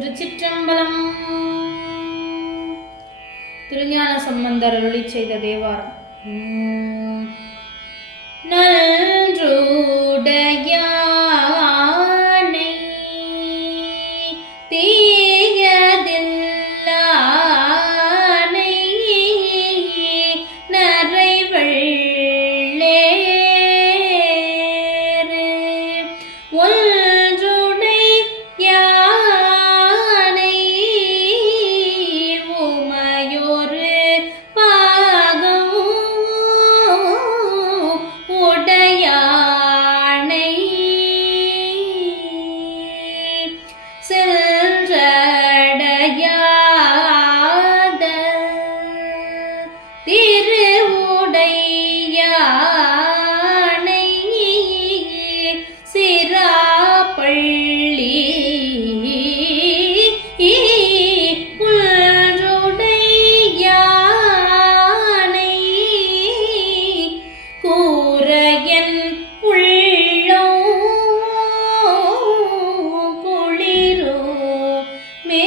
திருச்சிற்றம்பலம். திருஞான சம்பந்தர் அருளிச் செய்த தேவாரம். நன்றுடையானை தீயதில்லானை நரைவள்ளேறு ஒன்றுடையானை உமையொரு பாகம் உடையானை சென்றடையாத திருவுடையானை சிராப்பள்ளி ஒன்றுடையானை கூரையன் உள்ளம் குளிருமே.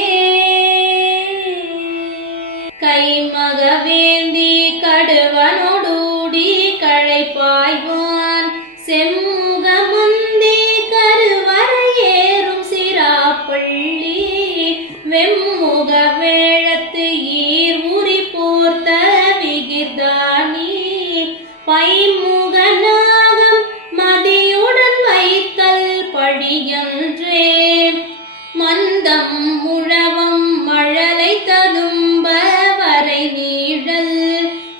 கைமகவேந்தி கடுவனொடூடி களைப்பாய்வான் செம்முகமுந்தி கருவரையேறும் சிராப்பள்ளி வெம்முக வேழத்து ஈர் உரி போர்த்த விகிர்தானி பைமுக நாகம் மதியுடன் வைத்தல் பழியன்றே மந்தம் முழவம் மழலை ததும்ப வரை நீழல்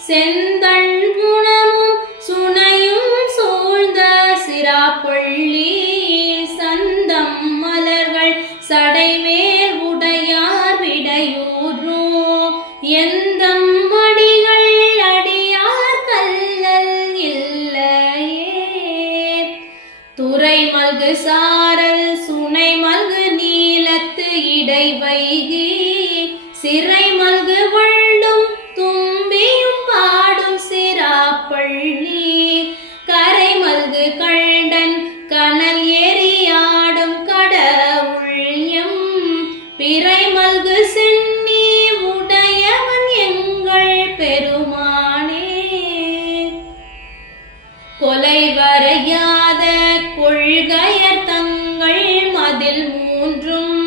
செந்தண் குணமும் சுனையும் சூழ்ந்த சிராப்பள்ளி சந்தம் மலர்கள் சடைமேல் உடையார் விடையூரோ எந்தம் மடிகள் அடியார் கல்லல் இல்லையே துறை மல்கு சாரல் சுனை மல்கு நீலத்து இடை வைகி சிறை மல்கு வள்ளும் தும்பியும் பாடும் சிராப்பள்ளி கரை மல்கு கண்டன் கனல் எரியாடும் கடவுள்யம் பிறை மல்கு சென்னி உடையவன் எங்கள் பெருமானே கொலை வரையாத கொள்கையர் தங்கள் மதில் மூன்றும்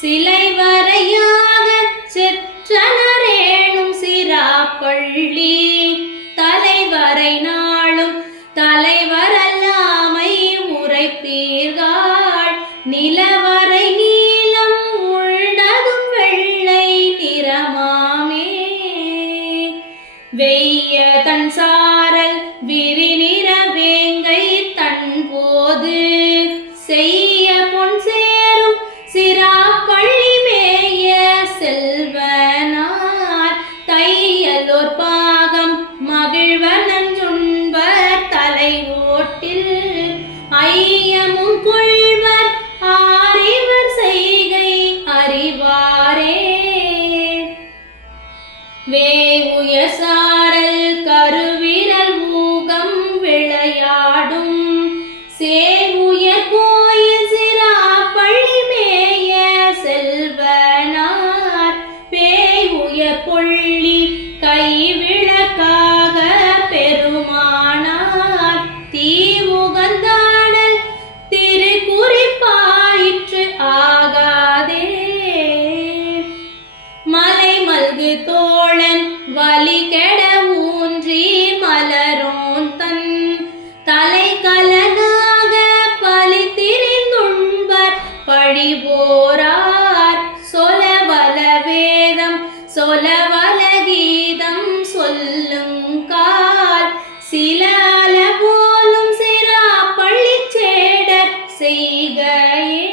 சிலை வரையாக செற்றனரேனும் சிராப்பள்ளி தலைவரை நாளும் தலைவரல்லாமை உரைப்பீர்கள் நிலவரை நீலம் உள்ளதும் வெள்ளை நிறமாமே வெய்ய தன் சாரல் விரி நிற வேங்கை தன் போது செய்ய பொன் சேரும் சிராப்பள்ளி மேய செல்வனார் தையலோர் பாகம் மகிழ்வனஞ்சுண்பர் தலை ஓட்டில் ஐயமும் கொள்வர் ஆரிவர் செய்கை அறிவாரே வேவுய சாரல் கருவிரல் ஊகம் விளையாடும் சேவுய கோயில் சிராப்பள்ளி மேய செல்வனார் பேயுய பொள்ளி கைவிளக்காக பெருமானார் தீவுகந்தாடல் திருக்குறிப்பாயிற்று ஆகாதே மலை மல்கு தோழன் வலி கெட ஊன்றி மலரோன் தன் தலை கலனாக பலி திரிந்துண்பர் பழிபோரார் சொலவல வேதம் சொலவல கீதம் சொல்லுங்கால் சிலால போலும் சிராப்பள்ளி சேடர் செய்கையே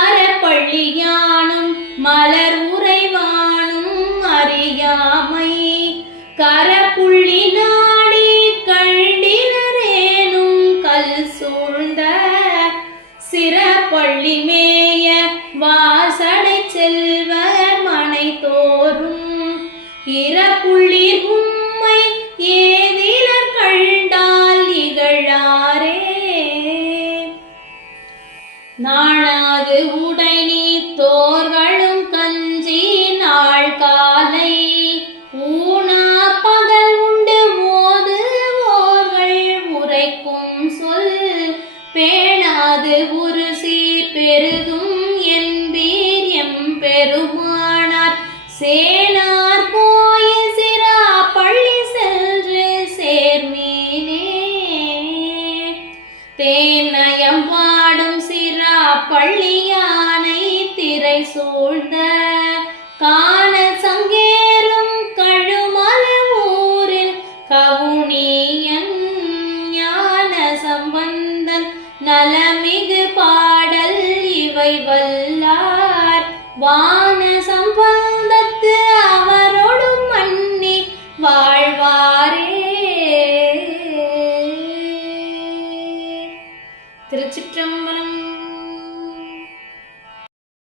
அறப்பள்ளி யானும் மலர் உறைவானும் அறியாமை கரப்புள்ளி நாடி கண்டினரேனும் கல் சூழ்ந்த சிராப்பள்ளி மேய வாசடை செல்வர் மனை தோறும் இறப்புள்ளீர் உம்மை ஏதிலர் கண்டால் இகழாரே. காணாது உடை நீத்தோர்களும் கஞ்சி நாள் காலை ஊனா பகல் உண்டு ஓதுவோர்கள் உரைக்கும் சொல் பேணாது ஒரு சீர் பெருகும் என்பீர் எம்பெருமானார் சேனார் கோயில் சிரா பள்ளி சென்று சேர்மீனே தேனயம் பாடும் சிரா பள்ளியானை திரை சூழ்ந்த காண சங்கேறும் கழுமல ஊரில் கவுனியன் ஞான சம்பந்தன் நலமிகு பாடல் இவை வல்லார்